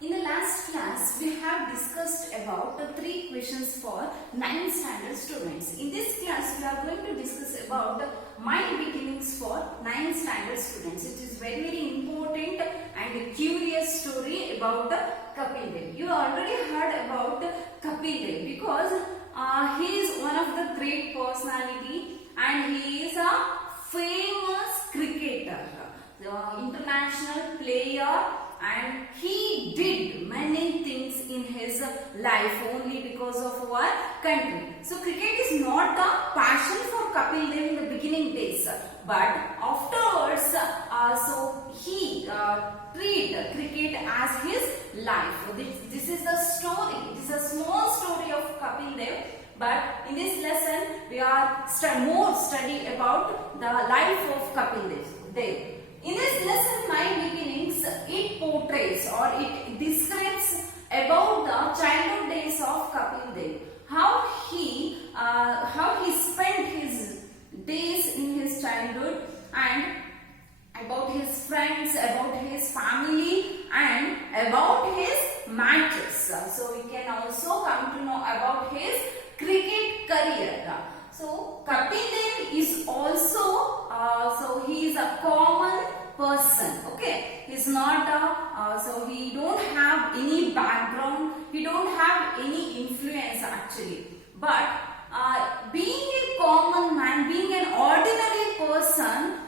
In the last class, we have discussed about the 3 questions for 9th standard students. In this class, we are going to discuss about my beginnings for 9th standard students. It is very, very important and curious story about the Kapil Dev. You already heard about Kapil Dev because he is one of the great personality and he is a famous cricketer, international player, and he did many things in his life only because of our country. So cricket is not a passion for Kapil Dev in the beginning days, but afterwards so he treated cricket as his life. This is the story. It is a small story of Kapil Dev. But in this lesson we are more study about the life of Kapil Dev. In this lesson, My Beginnings, it portrays or it describes about the childhood days of Kapil Dev. How he spent his days in his childhood, and about his friends, about his family, and about his matches. So we can also come to know about his cricket career. So Kapil Dev is also he is a common person. Okay, he's not so he don't have any background. He don't have any influence actually. But being a common man, being an ordinary person,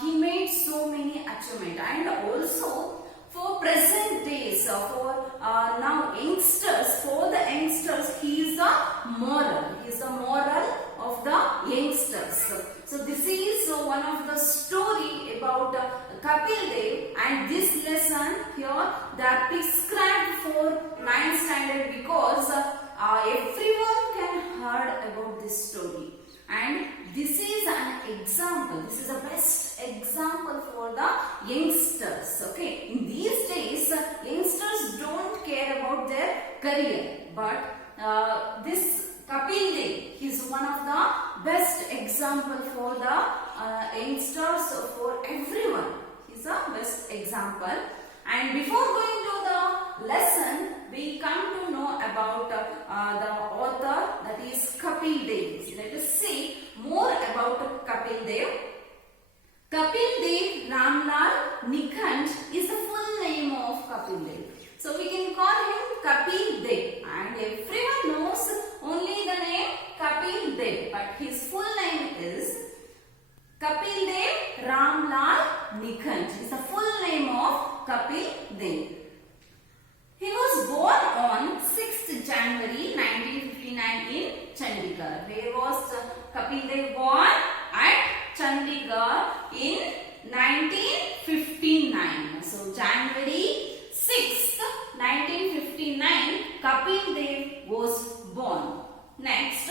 he made so many achievements. And also for present days, for now youngsters, for the youngsters, he is the moral. He is the moral of the youngsters. So this is one of the story about Kapil Dev, and this lesson here they are prescribed for 9th standard because everyone can heard about this story, and this is an example. This is the best example for the youngsters. Okay, in these days youngsters don't care about their career, but this Kapil Dev is one of the best example for the youngsters, for everyone. He's a best example. And before going to the lesson, we come to know about the author, that is Kapil Dev. Let us see more about Kapil Dev. Kapil Dev Ramlal Nikhand is the full name of Kapil Dev. So we can call him Kapil Dev, and everyone knows only the name Kapil Dev, but his full name is Kapil Dev Ramlal Nikhand. Is the full name of Kapil Dev. He was born on 6th January 1959 in Chandigarh. Where was Kapil Dev born? At Chandigarh in 1959. So January 6th, 1959, Kapil Dev was born. Next,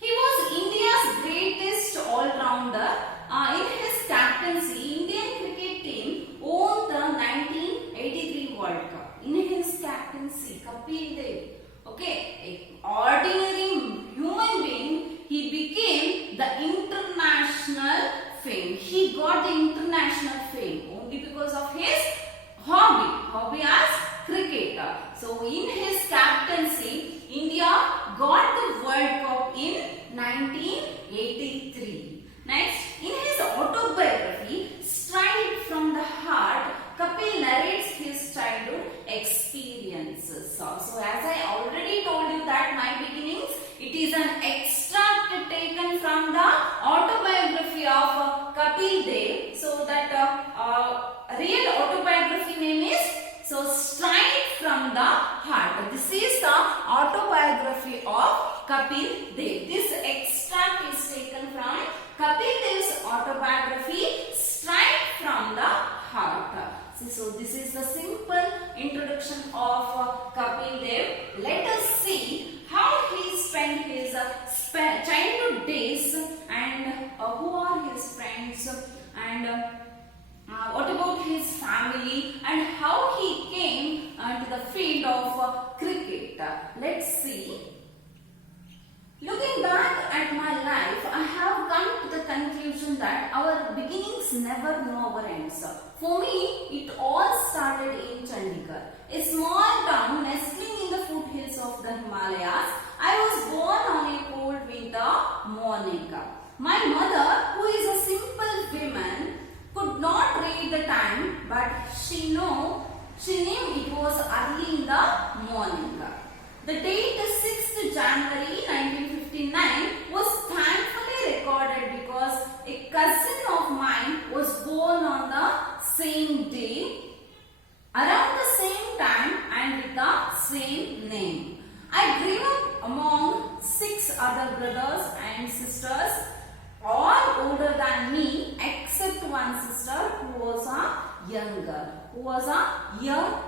he was India's greatest all-rounder. In his captaincy, Indian cricket team won the 1983 World Cup. In his captaincy, Kapil Dev, okay, an ordinary human being, he became the international fame. He got the international fame only because of his hobby as cricketer. So in his captaincy, India got the World Cup in 1983. Next, in his autobiography, Straight from the Heart, Kapil narrates his childhood experiences. So as I already told you that My Beginnings, it is an extract taken from the autobiography of Kapil Dev. So that real autobiography name is Straight from the Heart. This is the autobiography of Kapil Dev. This extract is taken from Kapil Dev's autobiography, Straight from the Heart. So this is the simple introduction of Kapil Dev. Let us see how he spent his childhood days, and who are his friends, and what about his family, and how he came to the field of cricket. Let's see. Looking back at my life, I have come to the conclusion that our beginnings never know our ends. For me, it all started in Chandigarh. she knew it was early in the morning. The date 6th January 1959 was thankfully recorded because a cousin of mine was born on the same day, around the same time and with the same name. I grew up among 6 other brothers and sisters, all older than me except one sister who was a year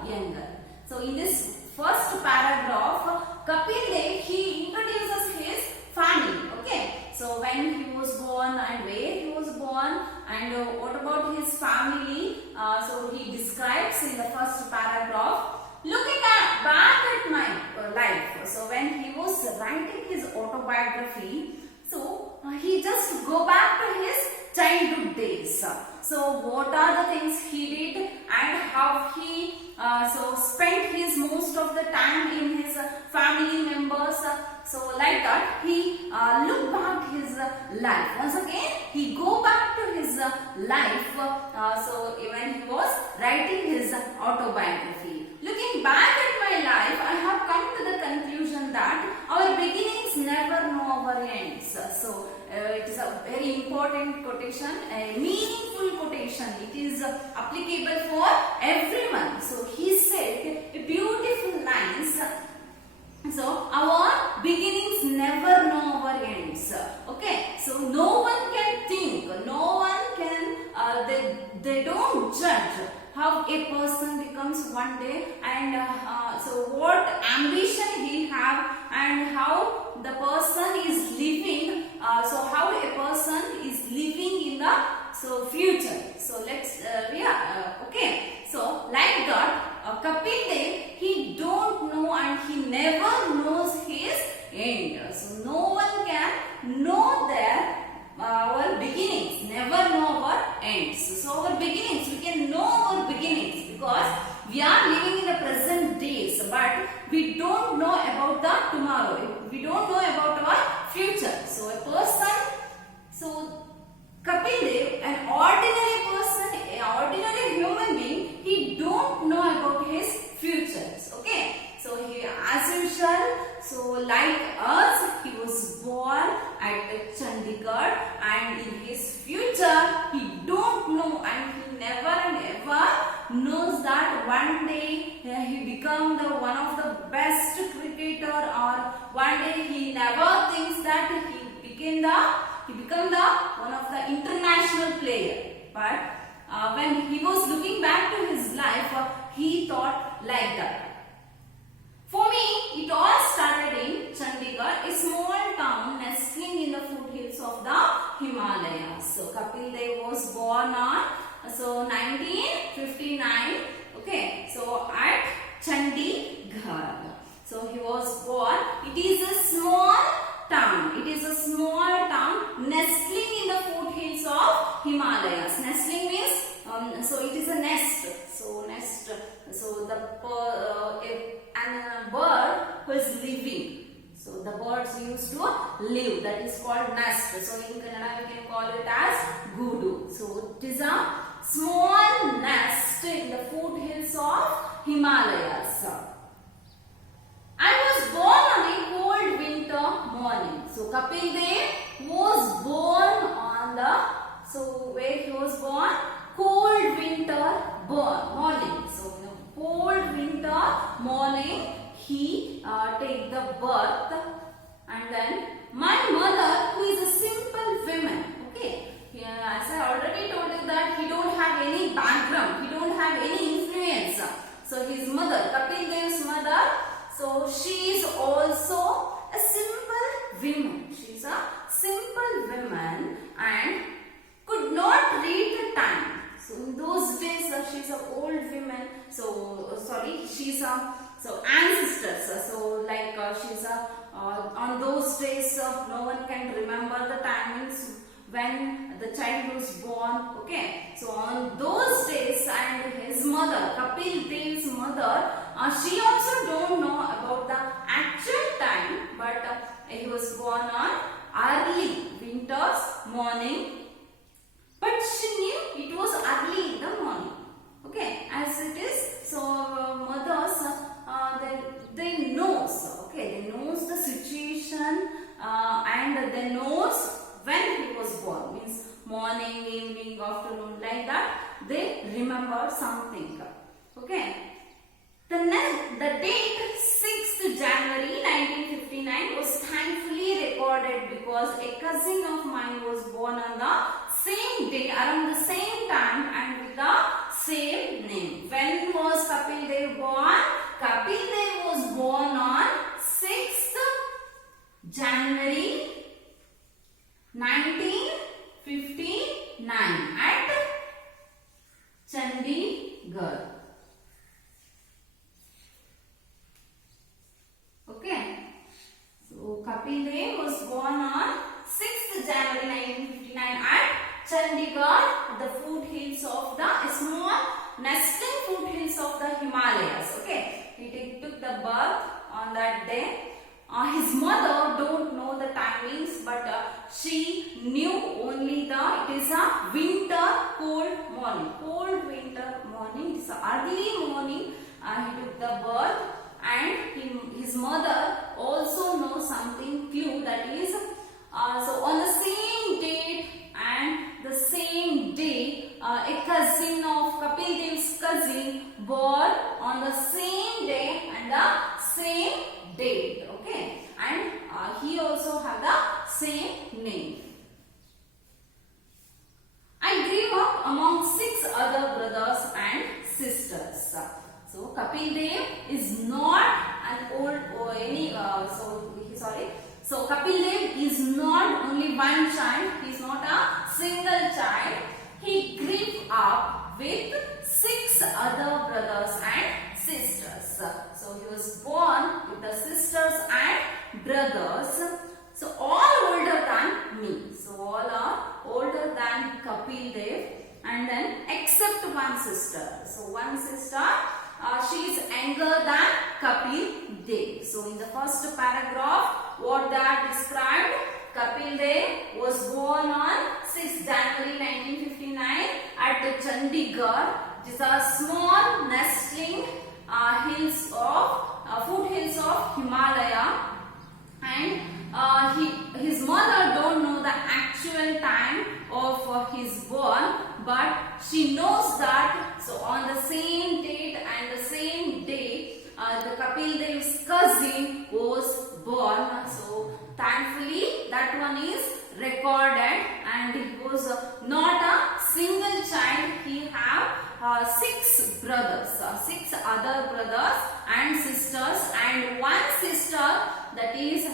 younger. So in this first paragraph, Kapil Dev, he introduces his family. Okay, so when he was born and where he was born and what about his family. So he describes in the first paragraph. Looking back at my life, so when he was writing his autobiography, so he just go back to his childhood days. So what are the things he did and how he so spent his most of the time in his family members. So like that he look back his life. Once again he go back to his life. So when he was writing his autobiography. Looking back at my life, I have come to the conclusion that our beginnings never know our ends. So it is a very important quotation, a meaningful quotation. It is applicable for everyone. So he said a beautiful lines. So our beginnings never know our ends. Okay, so no one can think, no one can, they don't judge how a person becomes one day and so what ambition he have and how the person is living, so how a person is living in the so future. So let's okay, so like that Kapil Dev, he don't know and he never knows his end. So no one can know their our beginnings, never know our ends. So our beginnings, we can know our beginnings because we are living in the present days, but we don't know about the tomorrow. We don't know about our future. So a person, so Kapil Dev, an ordinary person, an ordinary human being, he don't know about his futures. Okay, so he, as usual, so like us, he was born at Chandigarh, and in his future, he don't know and he never and ever knows that one day he become the one of the best cricketer, or one day he never thinks that he become the one of the international player. But when he was looking back to his life, he thought like that. For me, it all started in Chandigarh, a small town nestling in the foothills of the Himalayas. So Kapil Dev was born on 1959. Okay, so at Chandigarh. So he was born. It is a small town. It is a small town nestling in the foothills of Himalayas. Nestling means so it is a nest. So nest. So the bird who is living. So the birds used to live. That is called nest. So in Kannada we can call it as gudu. So it is a small nest in the foothills of Himalayas. I was born on a cold winter morning. So Kapil Dev was born on the, so where he was born? Cold winter morning. So in a cold winter morning, he take the birth, and then my mother, who is a simple woman. Okay, as I already told you that he don't have any background, he don't have any influence. So his mother, Kapil Dev's mother, so she is also a simple woman. She is a simple woman and could not read the time. So in those days, she is an old woman. So she is a ancestors. So like she is a on those days, no one can remember the timings when the child was born. Okay, so on those days, and his mother, Kapil Dev's mother, she also don't know about the actual time, but he was born on early winter's morning. But she knew it was early in the morning. Okay, remember something. Okay. The date 6th January 1959 was thankfully recorded because a cousin of mine was born on the same day, around the same time and with the same name. When was Kapil Dev born? Kapil Dev was born on 6th January 1959 at Chandigarh. Okay. So Kapil Dev was born on 6th January 1959 at Chandigarh, the foothills of the small nesting foothills of the Himalayas. Okay. He took the birth on that day. His mother don't know the timings, but she knew only it is a winter cold morning. Cold winter morning. It's early morning. He took the birth, and his mother also knows something clue, that is so on the same date and the same day, a cousin of Kapil Dev's cousin born on the same day and the same date. Okay, and he also have the same name. I grew up among 6 other brothers and sisters. So Kapil Dev is not an old or any So Kapil Dev is not only one child. He is not a single child. He grew up with 6 other brothers and sisters. So he was born with the sisters and brothers. So all older than me. So all are older than Kapil Dev, and then except one sister. So one sister, she is younger than Kapil Dev. So in the first paragraph, what they are described, Kapil Dev was born on 6th January 1959 at Chandigarh. These are small nestling foothills of Himalaya, and his mother don't know the actual time of his born, but she knows that. So on the same date and the same day, the Kapil Dev's cousin was born. So thankfully that one is recorded, and he was not a single child. He have 6 brothers, 6 other brothers and sisters, and one sister, that is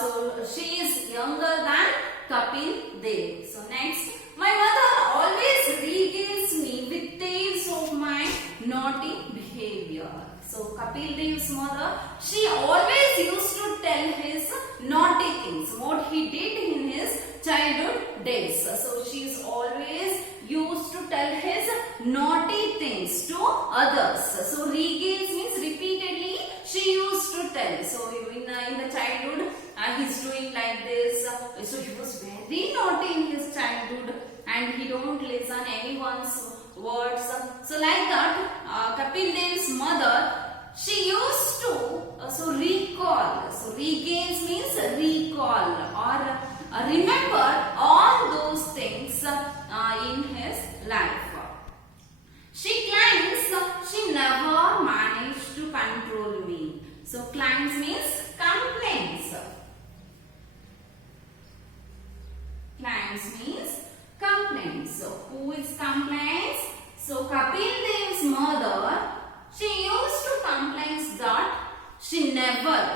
so she is younger than Kapil Dev. So next, my mother always regales me with tales of my naughty behavior. So Kapil Dev's mother, she always used to tell his naughty things, what he did in his childhood days. So she is always used to tell his naughty things to others. So regales means repeatedly she used to tell. So in the childhood, he's doing like this. So he was very naughty in his childhood, and he don't listen anyone's words. So like that, Kapil Dev's mother, she used to recall. So regales means recall or remember all those things in his life. She claims she never managed to control me. So claims means complaints. Claims means complaints. So who is complaints? So Kapil Dev's mother, she used to complain that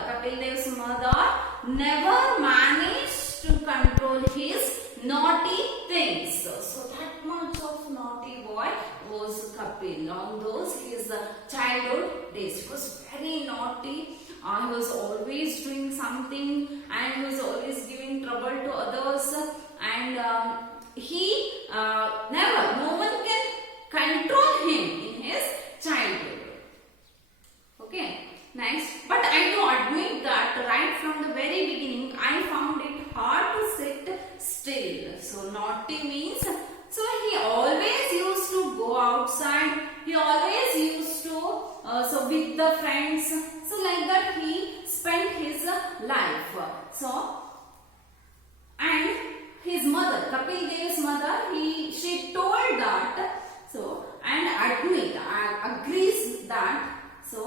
Kapil Dev's mother never managed to control his naughty things. So that much of naughty boy was Kapil. On those his childhood days, he was very naughty. He was always doing something, and he was always giving trouble to others, and no one can control him in his childhood. Okay, next, but I do admit that right from the very beginning I found it hard to sit still. So naughty means, so he always used to go outside, he always used to so with the friends, so like that he spent his life. So, and his mother, Kapil Dev's mother, she told that, so, and agrees that, so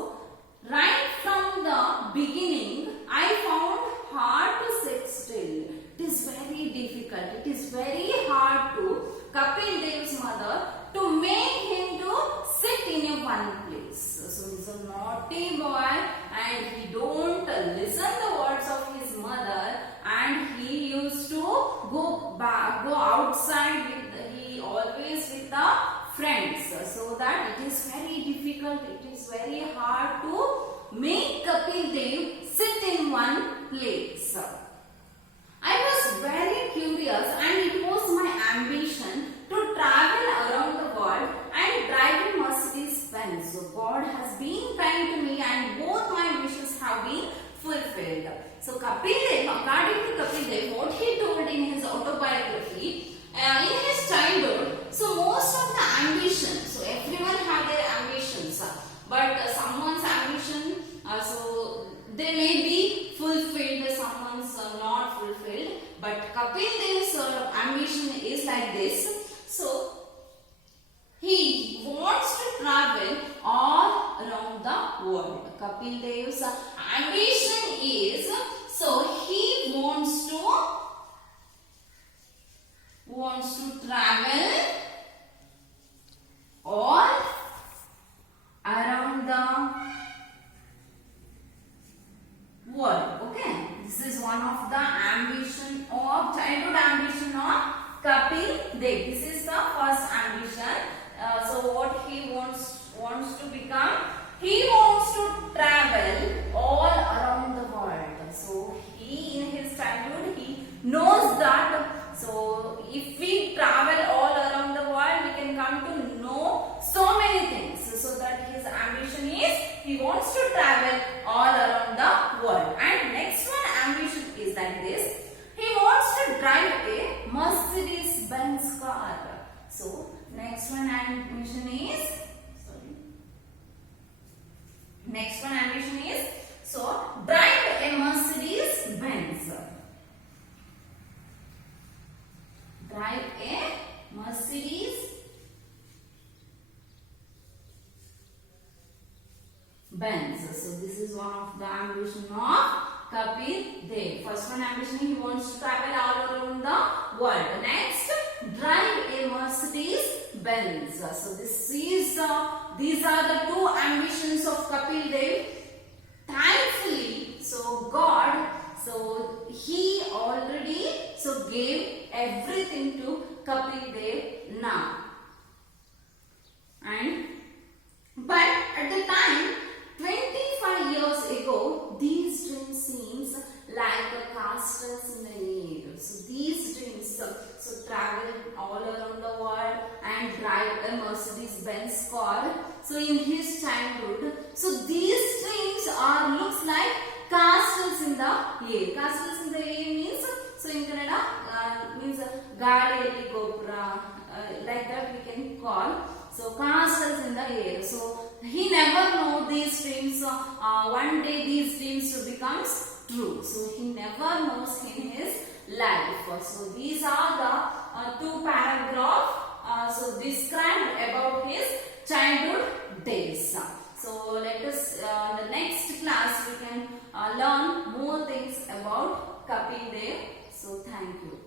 right from the beginning I found hard to sit still. It is very difficult. It is very hard to Kapil Dev's mother to make him to sit in a one place. So he is a naughty boy and he don't listen the words of his mother, and he used to go outside he always with the friends, so that it is very difficult, it is very hard to make Kapil Dev sit in one place. I was very curious and it was my ambition to travel around the world and drive a Mercedes Benz. So God has been kind to me and both my wishes have been fulfilled. So Kapil Dev, according to Kapil Dev, what he told in his autobiography, in his childhood, so most of the ambition, so everyone have their ambitions, but someone's ambition, so they may be fulfilled, someone's not fulfilled, but Kapil Dev's ambition is like this. So he wants to travel all around the world. Kapil Dev's ambition is, so he wants to travel all around the world. Okay, this is one of the childhood ambition of Kapil Dev. This is the first ambition. So what he wants to become? He wants to travel all around the world. So he in his childhood he knows that. So if we travel all around the world, we can come to know so many things. So that his ambition is he wants to travel all around the world. And next one ambition is like this. He wants to drive a Mercedes Benz car. So next one ambition is, so drive a Mercedes Benz. Drive a Mercedes Benz. So this is one of the ambition of Kapil Dev. First one ambition, he wants to travel all around the world. Next, drive a Mercedes Benz. So these are the two ambitions of Kapil Dev. Thankfully, so God, so he already gave everything to Kapil Dev now. But at the time, 25 years ago, these dreams seems like castles in the air. So these dreams, so travel all around the world and drive a Mercedes Benz car. So in his childhood, so these dreams looks like castles in the air. Castles in the air means, so in Kannada means Gaadi Gopura, like that we can call. So castles in the air. So he never know these dreams. One day these dreams becomes true. So he never knows in his life. So these are the two paragraphs. So described about his childhood days. So let us in the next class we can learn more things about Kapil Dev. So thank you.